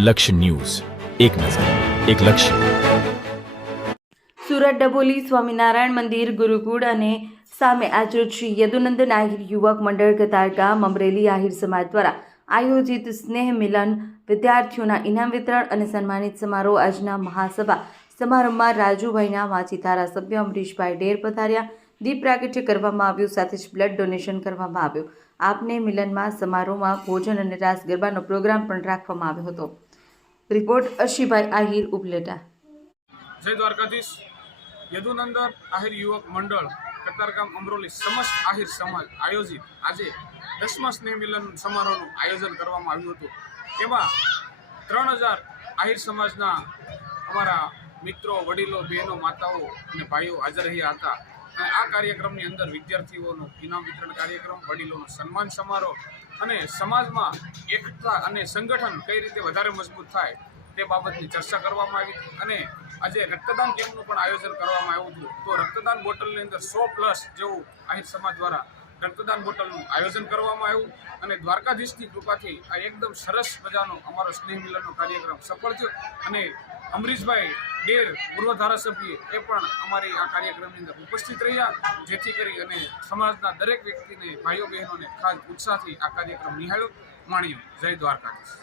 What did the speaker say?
લક્ષ્ય ન્યૂઝ, એક નજર, એક લક્ષ્ય. સુરત ડભોલી સ્વામિનારાયણ મંદિર ગુરુકુળ અને સામે આજરોજ શ્રી યદુનંદન આહિર યુવક મંડળ કતારગામ અમરેલી આહિર સમાજ દ્વારા આયોજિત સ્નેહ મિલન, વિદ્યાર્થીઓના ઇનામ વિતરણ અને સન્માનિત સમારોહ. આજના મહાસભા સમારંભમાં રાજુભાઈના વાંચી ધારાસભ્ય અમરીશભાઈ ડેર પધાર્યા. દીપ પ્રાગટ્ય કરવામાં આવ્યું, સાથે જ બ્લડ ડોનેશન કરવામાં આવ્યું. આપને મિલનમાં સમારોહમાં ભોજન અને રાસ ગરબાનો પ્રોગ્રામ પણ રાખવામાં આવ્યો હતો. રિપોર્ટ અશીભાઈ આહિર ઉપલેટા. જય દ્વારકાધીશ. યદુનંદન આહિર યુવક મંડળ કતારગામ અમરોલી સમસ્ત આહિર સમાજ આયોજિત આજે 10મા સ્નેહ મિલન સમારોહનું આયોજન કરવામાં આવ્યું હતું. એમાં 3000 આહિર સમાજના અમારા મિત્રો, વડીલો, બહેનો, માતાઓ અને ભાઈઓ હાજર રહ્યા હતા. અને આ કાર્યક્રમની અંદર વિદ્યાર્થીઓનું ઇનામ વિતરણ કાર્યક્રમ, વડીલોનો સન્માન સમારોહ અને સમાજમાં એકતા અને સંગઠન કઈ રીતે વધારે મજબૂત થાય તે બાબતની ચર્ચા કરવામાં આવી. અને આજે રક્તદાન કેમ્પનું પણ આયોજન કરવામાં આવ્યું હતું. તો રક્તદાન બોટલની અંદર 100+ જેવું આહિર સમાજ દ્વારા રક્તદાન બોટલનું આયોજન કરવામાં આવ્યું. અને દ્વારકાધીશની કૃપાથી આ એકદમ સરસ મજાનો અમારો સ્નેહ મિલનનો કાર્યક્રમ સફળ થયો. અને અમરીશભાઈ ડેર પૂર્વ ધારાસભ્ય એ પણ અમારી આ કાર્યક્રમની અંદર ઉપસ્થિત રહ્યા, જેથી કરી અને સમાજના દરેક વ્યક્તિને, ભાઈઓ બહેનોને ખાસ ઉત્સાહથી આ કાર્યક્રમ નિહાળ્યો, માણ્યો. જય દ્વારકાધીશ.